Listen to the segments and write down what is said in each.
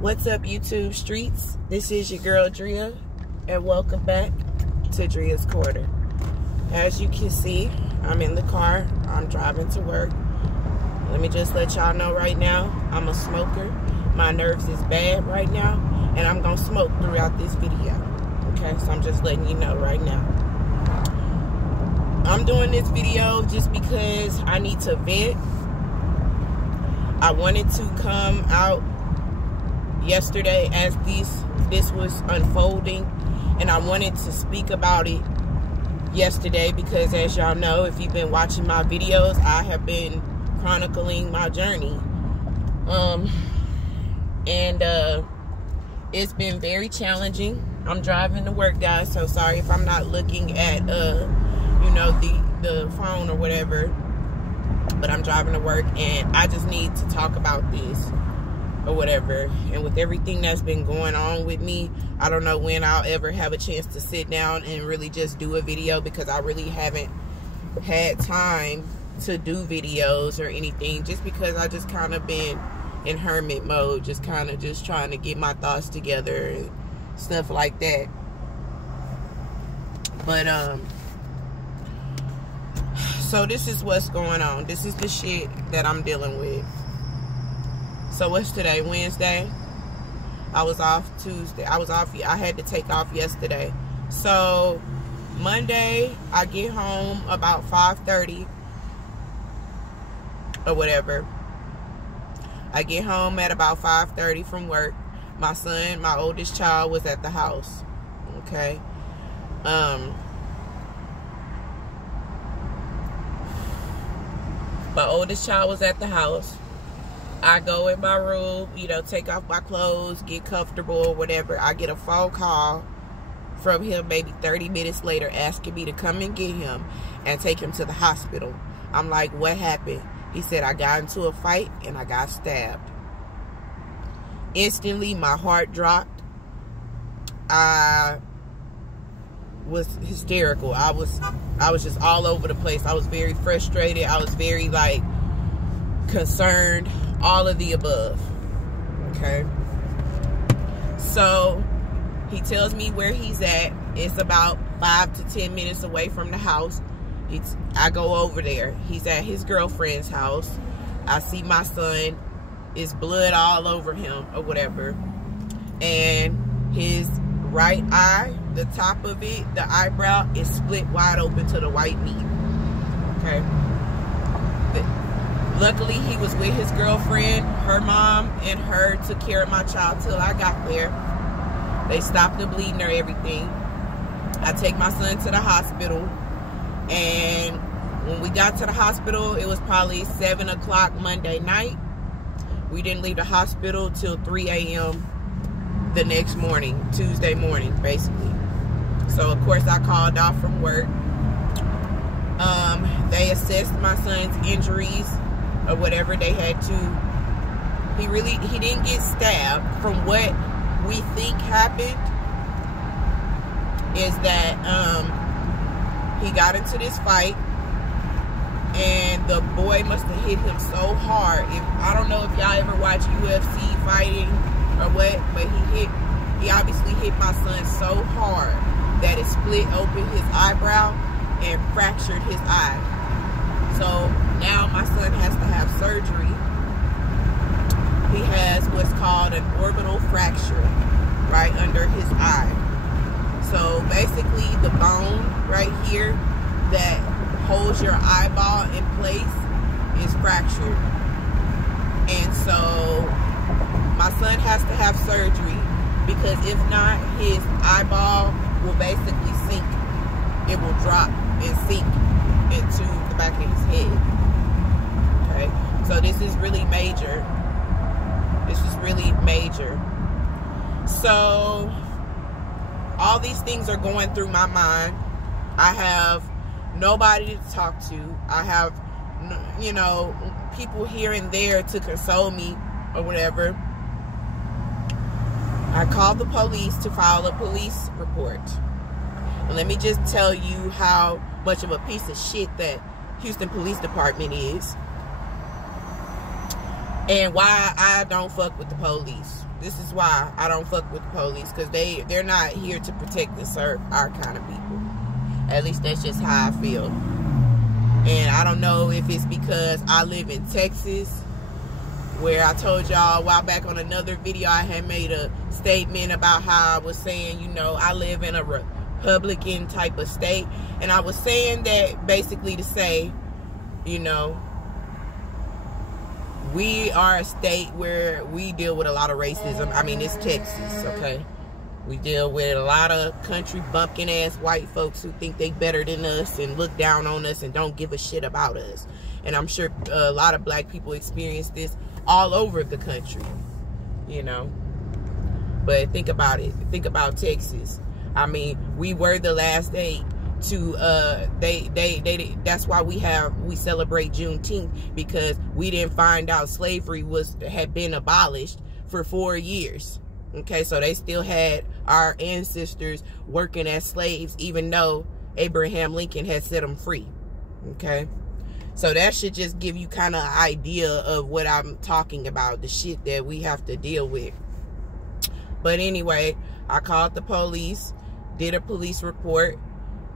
What's up, YouTube streets? This is your girl Drea, and welcome back to Drea's Corner. As you can see, I'm in the car. I'm driving to work. Let me just let y'all know right now, I'm a smoker. My nerves is bad right now, and I'm gonna smoke throughout this video. Okay, so I'm just letting you know right now. I'm doing this video just because I need to vent. I wanted to come out yesterday as this was unfolding, and I wanted to speak about it yesterday because, as y'all know, if you've been watching my videos, I have been chronicling my journey, and it's been very challenging. I'm driving to work, guys, so sorry if I'm not looking at you know, the phone or whatever, but I'm driving to work, and I just need to talk about this or whatever. And with everything that's been going on with me, I don't know when I'll ever have a chance to sit down and really just do a video, because I really haven't had time to do videos or anything, just because I just kind of been in hermit mode, just kind of just trying to get my thoughts together and stuff like that. But so this is what's going on. This is the shit that I'm dealing with. So what's today? Wednesday? I was off Tuesday. I had to take off yesterday. So Monday, I get home about 5:30 or whatever. I get home at about 5:30 from work. My son, my oldest child, was at the house. Okay. My oldest child was at the house. I go in my room, you know, take off my clothes, get comfortable or whatever. I get a phone call from him maybe 30 minutes later asking me to come and get him and take him to the hospital. I'm like, what happened? He said, I got into a fight and I got stabbed. Instantly, my heart dropped. I was hysterical. I was just all over the place. I was very frustrated. I was very, like, concerned. All of the above. Okay. So he tells me where he's at. It's about 5 to 10 minutes away from the house. I go over there. He's at his girlfriend's house. I see my son. It's blood all over him or whatever. And his right eye, the top of it, the eyebrow, is split wide open to the white meat. Okay. Luckily, he was with his girlfriend. Her mom and her took care of my child till I got there. They stopped the bleeding or everything. I take my son to the hospital. And when we got to the hospital, it was probably 7 o'clock Monday night. We didn't leave the hospital till 3 a.m. the next morning, Tuesday morning, basically. So, of course, I called off from work. They assessed my son's injuries or whatever they had to. He didn't get stabbed. From what we think happened is that he got into this fight, and the boy must have hit him so hard. I don't know if y'all ever watch UFC fighting or what, but he obviously hit my son so hard that it split open his eyebrow and fractured his eye. So now my son has to have surgery. He has what's called an orbital fracture right under his eye. So basically the bone right here that holds your eyeball in place is fractured. And so my son has to have surgery, because if not, his eyeball will basically sink. It will drop and sink into the back of his head. Okay, so this is really major. This is really major. So all these things are going through my mind. I have nobody to talk to. I have, you know, people here and there to console me or whatever. I called the police to file a police report. And let me just tell you how much of a piece of shit that Houston Police Department is. And why I don't fuck with the police. This is why I don't fuck with the police. Because they're not here to protect and serve our kind of people. At least that's just how I feel. And I don't know if it's because I live in Texas, where I told y'all a while back on another video, I had made a statement about how I was saying, you know, I live in a Republican type of state. And I was saying that basically to say, you know, we are a state where we deal with a lot of racism. I mean, it's Texas, okay? We deal with a lot of country bumpkin ass white folks who think they better than us and look down on us and don't give a shit about us. And I'm sure a lot of black people experience this all over the country, you know. But think about it. Think about Texas. I mean, we were the last state to that's why we celebrate Juneteenth, because we didn't find out slavery had been abolished for 4 years. Okay, so they still had our ancestors working as slaves, even though Abraham Lincoln had set them free. Okay, so that should just give you kind of an idea of what I'm talking about, the shit that we have to deal with. But anyway, I called the police, did a police report.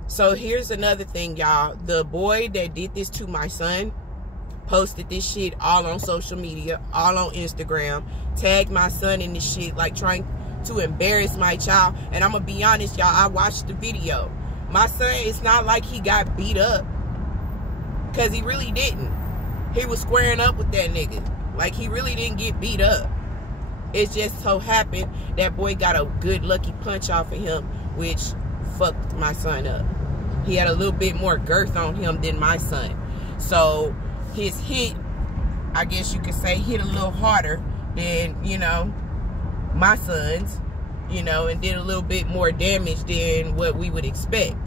So here's another thing, y'all. The boy that did this to my son posted this shit all on social media, all on Instagram, tagged my son in this shit, like trying to embarrass my child. And I'm gonna be honest, y'all, I watched the video. My son, it's not like he got beat up, because he really didn't. He was squaring up with that nigga. Like, he really didn't get beat up. It just so happened that boy got a good lucky punch off of him, which fucked my son up. He had a little bit more girth on him than my son. So his hit, I guess you could say, hit a little harder than, you know, my son's, you know, and did a little bit more damage than what we would expect.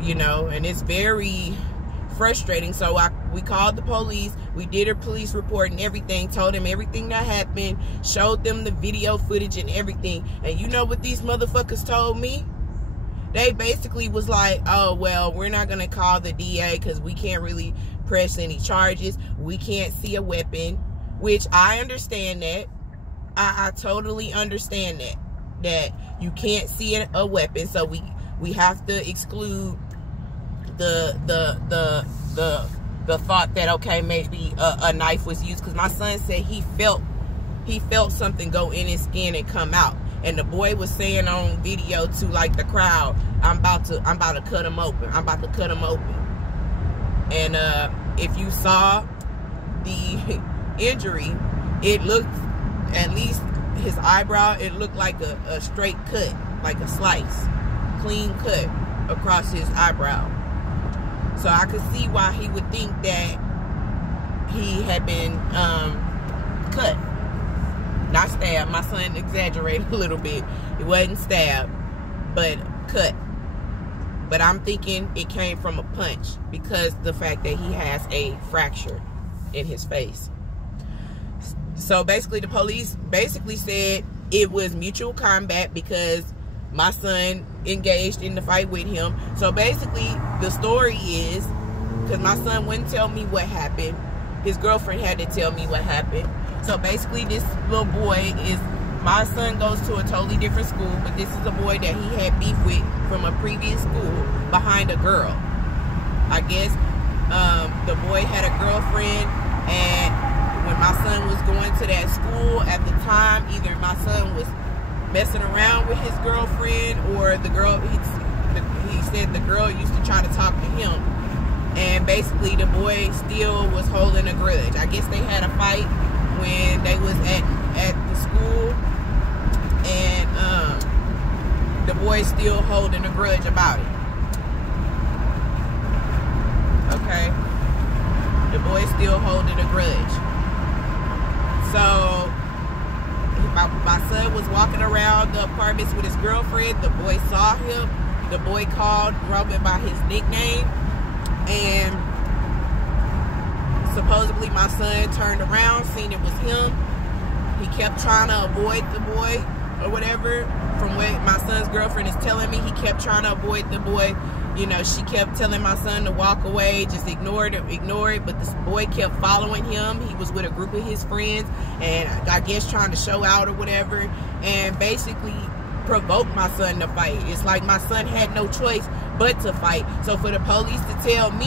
You know, and it's very frustrating. So we called the police, we did a police report and everything, told them everything that happened, showed them the video footage and everything. And you know what these motherfuckers told me? They basically was like, oh, well, we're not going to call the DA because we can't really press any charges. We can't see a weapon, which I understand that. I totally understand that you can't see a weapon. So we have to exclude the thought that, okay, maybe a knife was used, because my son said he felt something go in his skin and come out. And the boy was saying on video to, like, the crowd, I'm about to cut him open. I'm about to cut him open. And if you saw the injury, it looked, at least his eyebrow, it looked like a straight cut, like a slice, clean cut across his eyebrow. So I could see why he would think that he had been cut. Not stabbed. My son exaggerated a little bit. It wasn't stabbed, but cut. But I'm thinking it came from a punch, because the fact that he has a fracture in his face. So basically the police basically said it was mutual combat, because my son engaged in the fight with him. So basically the story is, because my son wouldn't tell me what happened, his girlfriend had to tell me what happened. So basically this little boy is, my son goes to a totally different school, but this is a boy that he had beef with from a previous school behind a girl. I guess the boy had a girlfriend, and when my son was going to that school at the time, either my son was messing around with his girlfriend, or the girl, he said the girl used to try to talk to him. And basically the boy still was holding a grudge. I guess they had a fight when they was at the school, and the boy's still holding a grudge about it. Okay, the boy's still holding a grudge. So my son was walking around the apartments with his girlfriend. The boy saw him. The boy called Robin by his nickname, and supposedly my son turned around, seen it was him. He kept trying to avoid the boy or whatever. From what my son's girlfriend is telling me, he kept trying to avoid the boy. You know, she kept telling my son to walk away, just ignore it. But this boy kept following him. He was with a group of his friends, and I guess trying to show out or whatever, and basically provoked my son to fight. It's like my son had no choice but to fight. So for the police to tell me,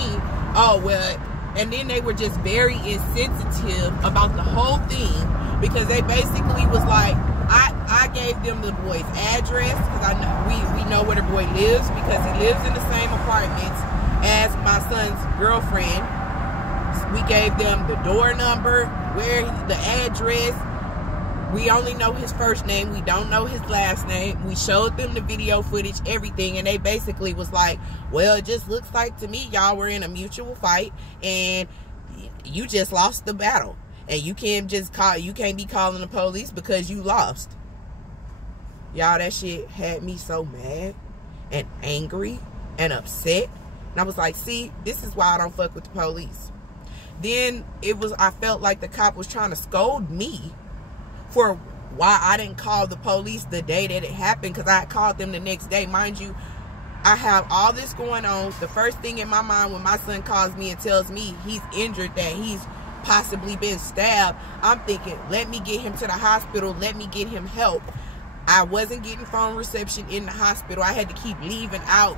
oh, well, and then they were just very insensitive about the whole thing, because they basically was like, I gave them the boy's address, because I know we know where the boy lives, because he lives in the same apartments as my son's girlfriend. We gave them the door number, the address. We only know his first name. We don't know his last name. We showed them the video footage, everything, and they basically was like, well, it just looks like to me y'all were in a mutual fight, and you just lost the battle. And you can't be calling the police because you lost. Y'all, that shit had me so mad and angry and upset. And I was like, see, this is why I don't fuck with the police. Then I felt like the cop was trying to scold me for why I didn't call the police the day that it happened, because I had called them the next day. Mind you, I have all this going on. The first thing in my mind when my son calls me and tells me he's injured, that he's possibly been stabbed, I'm thinking, let me get him to the hospital, let me get him help. I wasn't getting phone reception in the hospital. I had to keep leaving out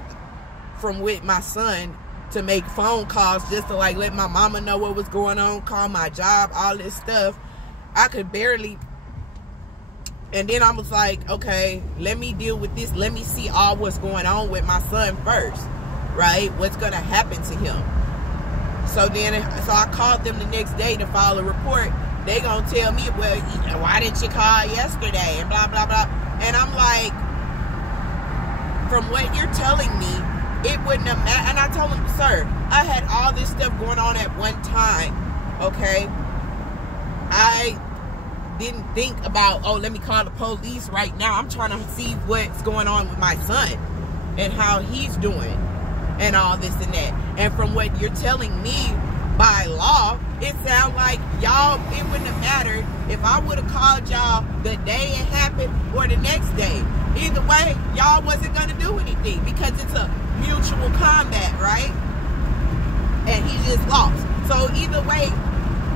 from with my son to make phone calls just to like let my mama know what was going on, call my job, all this stuff. I could barely. And then I was like, okay, let me deal with this. Let me see all what's going on with my son first, right? What's going to happen to him. So I called them the next day to file a report. They gonna tell me, well, why didn't you call yesterday? And blah, blah, blah. And I'm like, from what you're telling me, it wouldn't have mattered. And I told him, sir, I had all this stuff going on at one time, okay? I didn't think about, oh, let me call the police right now. I'm trying to see what's going on with my son and how he's doing and all this and that. And from what you're telling me, by law, it sounds like y'all, it wouldn't have mattered if I would have called y'all the day it happened or the next day. Either way, y'all wasn't going to do anything because it's a mutual combat, right? And he just lost. So either way,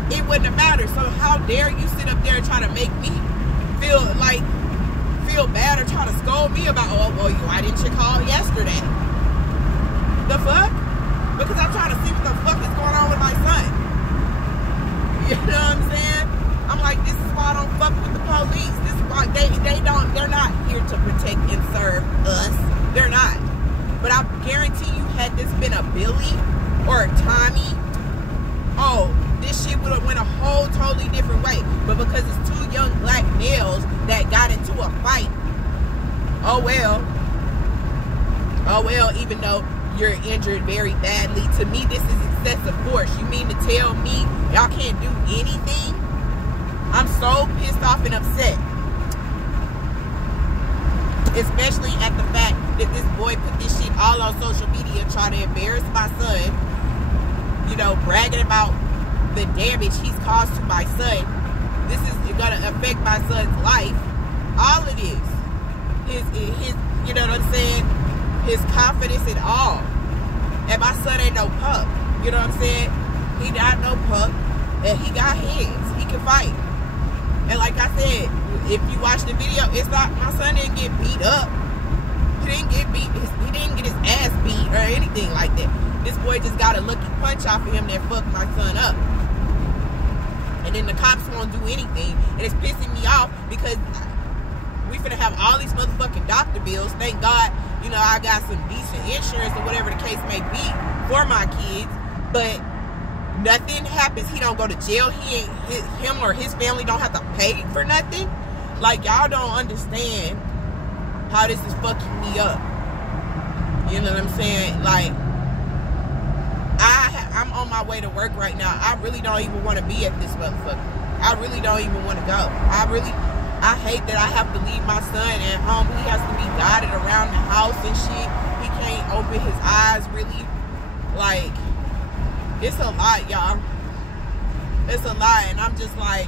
it wouldn't have mattered. So how dare you sit up there and try to make me feel bad or try to scold me about, oh, well, why didn't you call yesterday? The fuck? Because I'm trying to see what the fuck is going on with my son. You know what I'm saying? I'm like, this is why I don't fuck with the police. This is why they're not here to protect and serve us. They're not. But I guarantee you, had this been a Billy or a Tommy, oh, this shit would have went a whole totally different way. But because it's two young black males that got into a fight, oh well, even though you're injured very badly, to me this is excessive force. You mean to tell me y'all can't do anything? I'm so pissed off and upset, especially at the fact that this boy put this shit all on social media trying to embarrass my son, you know, bragging about the damage he's caused to my son. This is gonna affect my son's life. All it is his you know what I'm saying, his confidence and all. And my son ain't no pup. You know what I'm saying? He not no pup. And he got hands. He can fight. And like I said, if you watch the video, it's not, my son didn't get beat up. He didn't get beat. He didn't get his ass beat or anything like that. This boy just got a lucky punch off of him that fucked my son up. And then the cops won't do anything. And it's pissing me off because we finna have all these motherfucking doctor bills. Thank God, you know, I got some decent insurance or whatever the case may be for my kids. But nothing happens. He don't go to jail. Him or his family don't have to pay for nothing. Like, y'all don't understand how this is fucking me up. You know what I'm saying? Like, I'm on my way to work right now. I really don't even want to be at this motherfucker. I really don't even want to go. I hate that I have to leave my son at home. He has to be guided around the house and shit. He can't open his eyes really. Like, it's a lot, y'all. It's a lot. And I'm just like,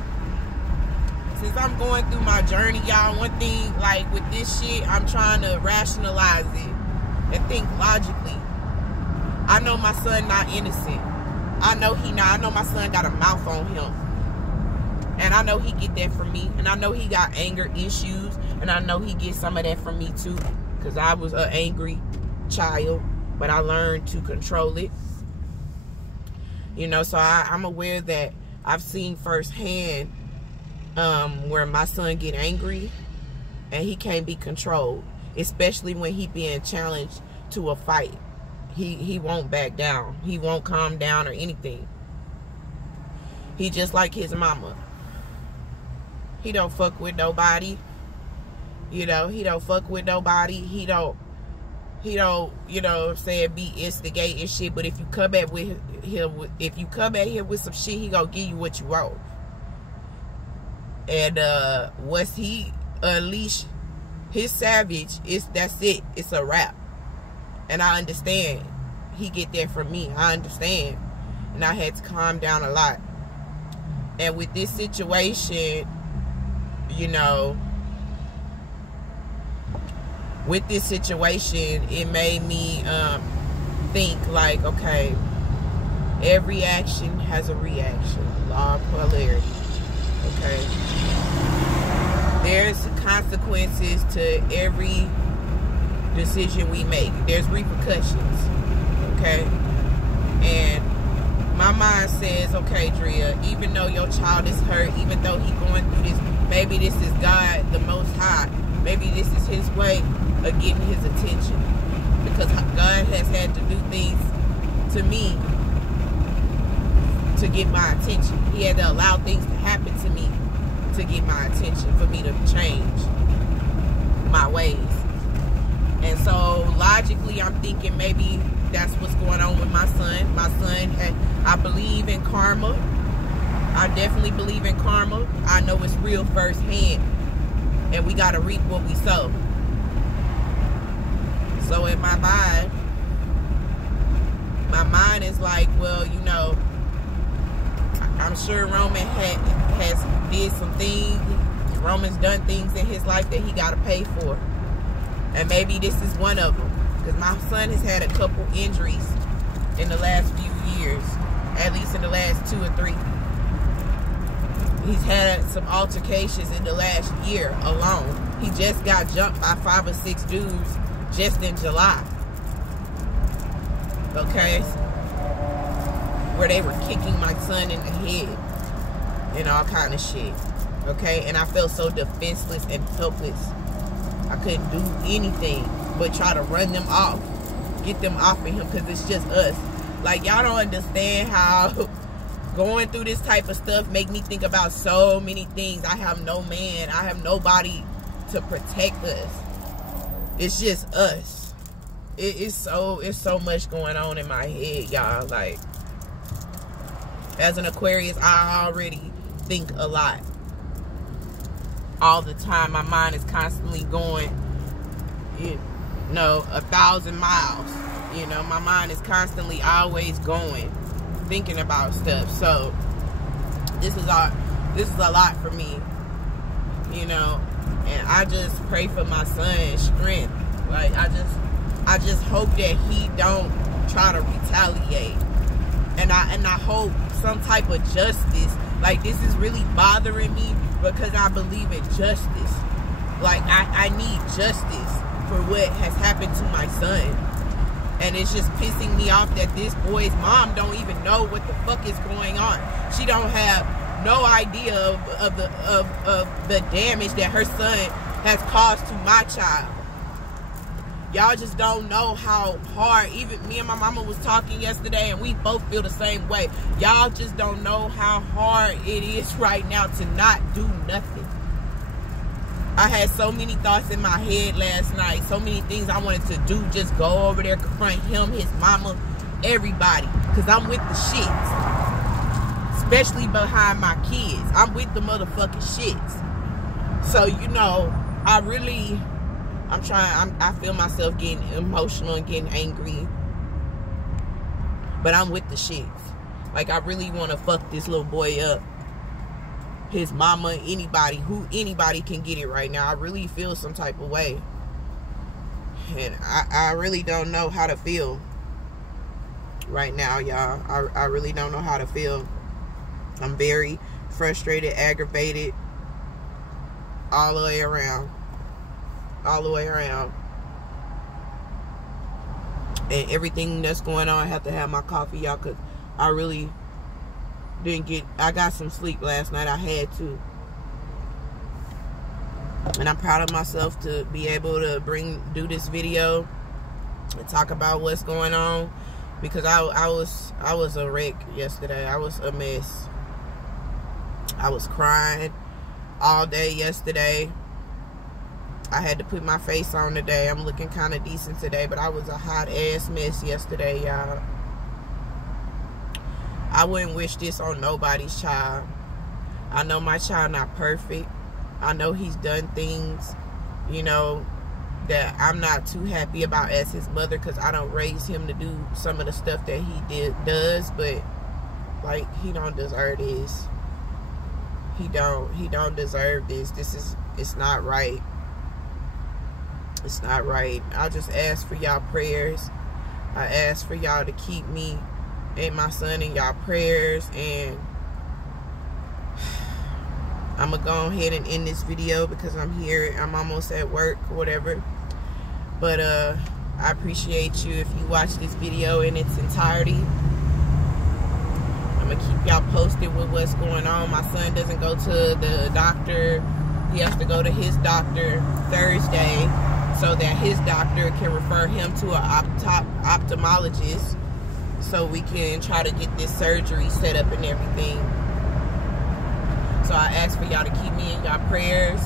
since I'm going through my journey, y'all, one thing, like, with this shit, I'm trying to rationalize it and think logically. I know my son not innocent. I know he not. I know my son got a mouth on him. And I know he get that from me. And I know he got anger issues. And I know he gets some of that from me too. Because I was an angry child. But I learned to control it. You know, so I'm aware that I've seen firsthand where my son get angry. And he can't be controlled. Especially when he being challenged to a fight. He won't back down. He won't calm down or anything. He just like his mama. He don't fuck with nobody. You know, he don't fuck with nobody. He don't, you know what I'm saying, be instigating shit. But if you come at him with some shit, he gonna give you what you want. And once he unleash his savage, that's it. It's a wrap. And I understand. He get that from me. I understand. And I had to calm down a lot. And with this situation, you know, with this situation, it made me think like, okay, every action has a reaction. Law of polarity. Okay? There's consequences to every decision we make. There's repercussions. Okay? And my mind says, okay, Drea, even though your child is hurt, even though he's going through this, maybe this is God, the Most High. Maybe this is his way of getting his attention. Because God has had to do things to me to get my attention. He had to allow things to happen to me to get my attention, for me to change my ways. And so logically, I'm thinking maybe that's what's going on with my son. My son, I believe in karma. I definitely believe in karma. I know it's real firsthand. And we got to reap what we sow. So in my mind is like, well, you know, I'm sure Roman has did some things. Roman's done things in his life that he got to pay for. And maybe this is one of them. Because my son has had a couple injuries in the last few years. At least in the last 2 or 3. He's had some altercations in the last year alone. He just got jumped by 5 or 6 dudes just in July. Okay? Where they were kicking my son in the head. And all kind of shit. Okay? And I felt so defenseless and helpless. I couldn't do anything but try to run them off. Get them off of him, because it's just us. Like, y'all don't understand how going through this type of stuff make me think about so many things. I have no man. I have nobody to protect us. It's just us. It's so much going on in my head, y'all. Like, as an Aquarius, I already think a lot. All the time. My mind is constantly going, you know, 1,000 miles. You know, my mind is constantly always going, thinking about stuff. So this is a lot for me, you know. And I just pray for my son's strength. Like, I just hope that he don't try to retaliate. And I hope some type of justice. Like, this is really bothering me because I believe in justice. Like, I need justice for what has happened to my son. And it's just pissing me off that this boy's mom don't even know what the fuck is going on. She don't have no idea of the damage that her son has caused to my child. Y'all just don't know how hard, even me and my mama was talking yesterday and we both feel the same way. Y'all just don't know how hard it is right now to not do nothing. I had so many thoughts in my head last night. So many things I wanted to do. Just go over there, confront him, his mama, everybody. Because I'm with the shits. Especially behind my kids. I'm with the motherfucking shits. So, you know, I feel myself getting emotional and getting angry. But I'm with the shits. Like, I really want to fuck this little boy up. His mama, anybody can get it right now. I really feel some type of way. And I really don't know how to feel. right now, y'all. I really don't know how to feel. I'm very frustrated, aggravated, all the way around. All the way around. And everything that's going on, I have to have my coffee, y'all, because I really didn't get... I got some sleep last night. I had to. And I'm proud of myself to be able to do this video and talk about what's going on, because I was a wreck yesterday. I was a mess. I was crying all day yesterday. I had to put my face on today. I'm looking kind of decent today, but I was a hot ass mess yesterday, y'all. I wouldn't wish this on nobody's child. I know my child not perfect. I know he's done things, you know, that I'm not too happy about as his mother, because I don't raise him to do some of the stuff that he does, but like, he don't deserve this. He don't deserve this. It's not right. It's not right. I just ask for y'all prayers. I ask for y'all to keep me and my son in y'all prayers, and I'm gonna go ahead and end this video because I'm almost at work or whatever. But I appreciate you if you watch this video in its entirety. I'm gonna keep y'all posted with what's going on. My son doesn't go to the doctor. He has to go to his doctor Thursday, so that his doctor can refer him to an ophthalmologist, so we can try to get this surgery set up and everything. So I ask for y'all to keep me in y'all prayers.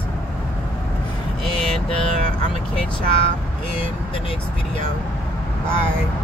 And I'm going to catch y'all in the next video. Bye.